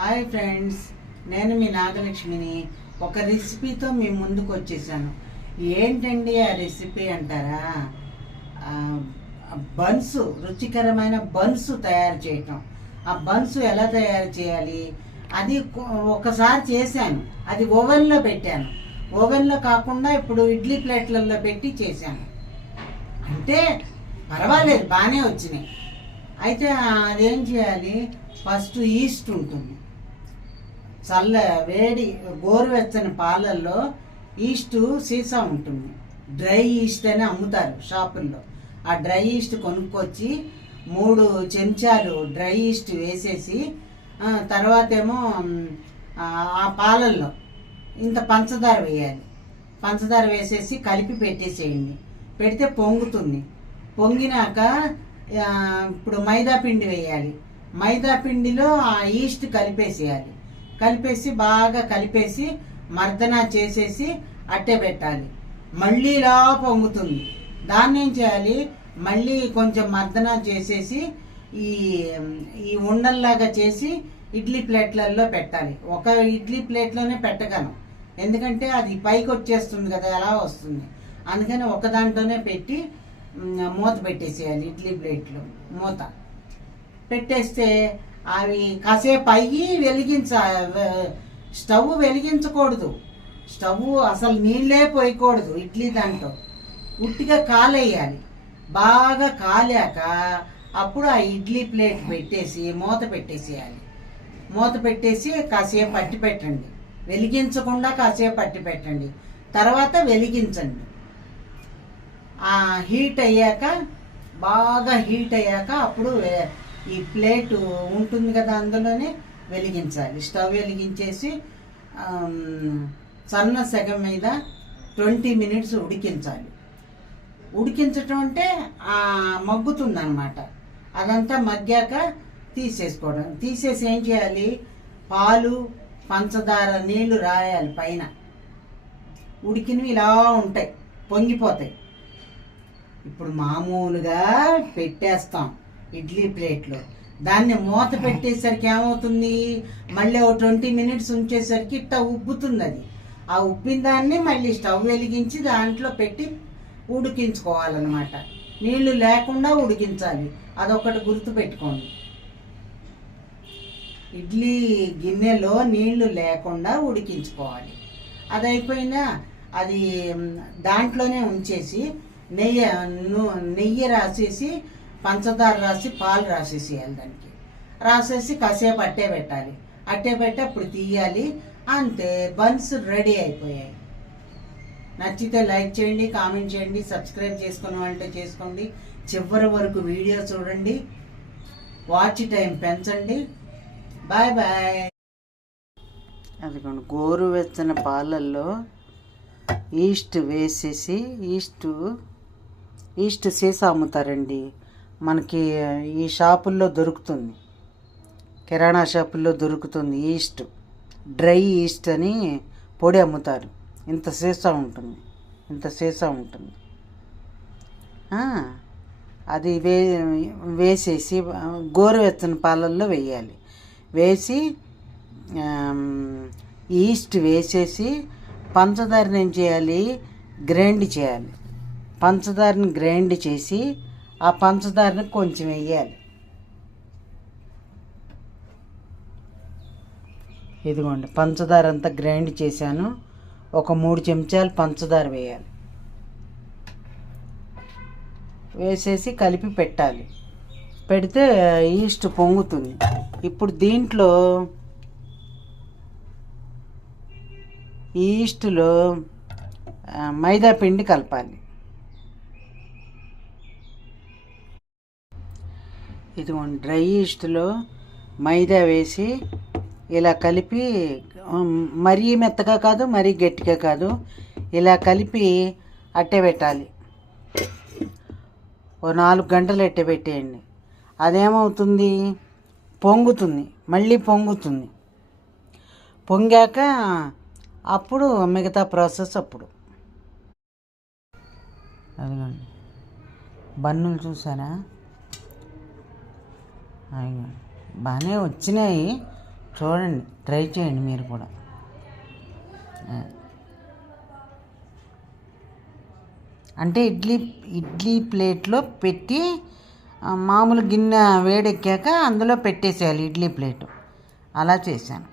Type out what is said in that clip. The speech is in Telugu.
హాయ్ ఫ్రెండ్స్ నేను మీ నాగలక్ష్మిని. ఒక రెసిపీతో మీ ముందుకు వచ్చేసాను. ఏంటండి ఆ రెసిపీ అంటారా? బన్స్ రుచికరమైన బన్స్ తయారు చేయటం. ఆ బన్స్ ఎలా తయారు చేయాలి? అది ఒకసారి చేశాను. అది ఓవెన్లో పెట్టాను. ఓవెన్లో కాకుండా ఇప్పుడు ఇడ్లీ ప్లేట్లలో పెట్టి చేశాను. అంటే పర్వాలేదు బాగానే వచ్చినాయి. అయితే అదేం చేయాలి? ఫస్ట్ ఈస్ట్ ఉంటుంది. చల్ల వేడి గోరువెచ్చని పాలల్లో ఈస్ట్ సీసా ఉంటుంది. డ్రై ఈస్ట్ అని అమ్ముతారు షాపుల్లో. ఆ డ్రై ఈస్ట్ కొనుక్కొచ్చి మూడు చెంచాలు డ్రై ఈస్ట్ వేసేసి తర్వాత ఏమో ఆ పాలల్లో ఇంత పంచదార వేయాలి. పంచదార వేసేసి కలిపి పెట్టేసేయండి. పెడితే పొంగుతుంది. పొంగినాక ఇప్పుడు మైదా పిండి వేయాలి. మైదా పిండిలో ఆ ఈస్ట్ కలిపేసేయాలి. కలిపేసి బాగా కలిపేసి మర్దన చేసేసి అట్టే పెట్టాలి. మళ్ళీ ఇలా పొంగుతుంది. దాన్ని ఏం చేయాలి? మళ్ళీ కొంచెం మర్దన చేసేసి ఈ ఈ ఉండల్లాగా చేసి ఇడ్లీ ప్లేట్లలో పెట్టాలి. ఒక ఇడ్లీ ప్లేట్లోనే పెట్టగలను ఎందుకంటే అది పైకి వచ్చేస్తుంది కదా ఎలా వస్తుంది? అందుకని ఒక దాంట్లోనే పెట్టి మూత పెట్టేసేయాలి ఇడ్లీ ప్లేట్లో. మూత. పెట్టేస్తే అవి కాసేపు అయ్యి వెలిగించ స్టవ్ వెలిగించకూడదు. స్టవ్ అసలు నీళ్ళే పోయకూడదు ఇడ్లీ దాంట్లో. ఉట్టిగా కాలేయాలి. బాగా కాలాక అప్పుడు ఆ ఇడ్లీ ప్లేట్ పెట్టేసి మూత పెట్టేసేయాలి. మూత పెట్టేసి కాసేపు పట్టి పెట్టండి. వెలిగించకుండా కాసేపు పట్టి పెట్టండి. తర్వాత వెలిగించండి. హీట్ అయ్యాక బాగా హీట్ అయ్యాక అప్పుడు వే- ఈ ప్లేట్ ఉంటుంది కదా అందులోనే వెలిగించాలి. స్టవ్ వెలిగించేసి సన్న సగం మీద ట్వంటీ మినిట్స్ ఉడికించాలి. ఉడికించటం అంటే మగ్గుతుంది అనమాట అదంతా మగ్గాక తీసేసుకోవడం. తీసేసి ఏం చేయాలి? పాలు పంచదార నీళ్ళు రాయాలి పైన. ఉడికినవి ఇలా ఉంటాయి. పొంగిపోతాయి. ఇప్పుడు మామూలుగా పెట్టేస్తాం. ఇడ్లీ ప్లేట్లో. దాన్ని మూత పెట్టేసరికి ఏమవుతుంది? మళ్ళీ ఓ ట్వంటీ మినిట్స్ ఉంచేసరికి ఇట్లా ఉబ్బుతుంది అది ఆ ఉబ్బిన దాన్ని మళ్ళీ స్టవ్ వెలిగించి దాంట్లో పెట్టి ఉడికించుకోవాలన్నమాట. నీళ్ళు లేకుండా ఉడికించాలి. అదొకటి గుర్తు పెట్టుకోండి ఇడ్లీ గిన్నెలో నీళ్ళు లేకుండా ఉడికించుకోవాలి. అది అయిపోయినా అది దాంట్లోనే ఉంచేసి నెయ్యి నెయ్యి రాసేసి పంచదార రాసి పాలు రాసేసేయాలి దానికి. రాసేసి కాసేపు అట్టే పెట్టాలి. అట్టే పెట్టి అప్పుడు తీయాలి. అంతే బన్స్ రెడీ అయిపోయాయి. నచ్చితే లైక్ చేయండి కామెంట్ చేయండి సబ్స్క్రైబ్ చేసుకున్న వాళ్ళంటే చేసుకోండి. చివరి వరకు వీడియో చూడండి. వాచ్ టైం పెంచండి. Bye bye. అదిగోండి గోరువెచ్చని పాలల్లో ఈస్ట్ వేసేసి ఈస్ట్ ఈస్ట్ సీసా అమ్ముతారండి. మనకి ఈ షాపుల్లో దొరుకుతుంది. కిరాణా షాపుల్లో దొరుకుతుంది ఈస్ట్. డ్రై ఈస్ట్ అని పొడి అమ్ముతారు. ఇంత సీసా ఉంటుంది. ఇంత సీసా ఉంటుంది. అది వే వేసేసి గోరువెచ్చని పాలల్లో వేయాలి. వేసి ఈస్ట్ వేసేసి పంచదారని ఏం చేయాలి? గ్రైండ్ చేయాలి. పంచదారని గ్రైండ్ చేసి ఆ పంచదారని కొంచెం వేయాలి. ఇదిగోండి పంచదార అంతా గ్రైండ్ చేశాను. ఒక మూడు చెంచాలు పంచదార వేయాలి. వేసేసి కలిపి పెట్టాలి. పెడితే ఈస్ట్ పొంగుతుంది. ఇప్పుడు దీంట్లో ఈస్ట్లో మైదా పిండి కలపాలి. ఇది డ్రై ఈస్ట్లో మైదా వేసి ఇలా కలిపి మరీ మెత్తగా కాదు మరీ గట్టిగా కాదు ఇలా కలిపి అట్టే పెట్టాలి. ఓ నాలుగు గంటలు అట్టె పెట్టేయండి. అదేమవుతుంది? పొంగుతుంది. మళ్ళీ పొంగుతుంది. పొంగాక అప్పుడు మిగతా ప్రాసెస్ అప్పుడు. అదిగోండి. బన్నులు చూసారా? బాగానే వచ్చినాయి. చూడండి ట్రై చేయండి మీరు కూడా. అంటే ఇడ్లీ ఇడ్లీ ప్లేట్లో పెట్టి మామూలు గిన్నె వేడెక్కాక అందులో పెట్టేసేయాలి ఇడ్లీ ప్లేటు. అలా చేశాను.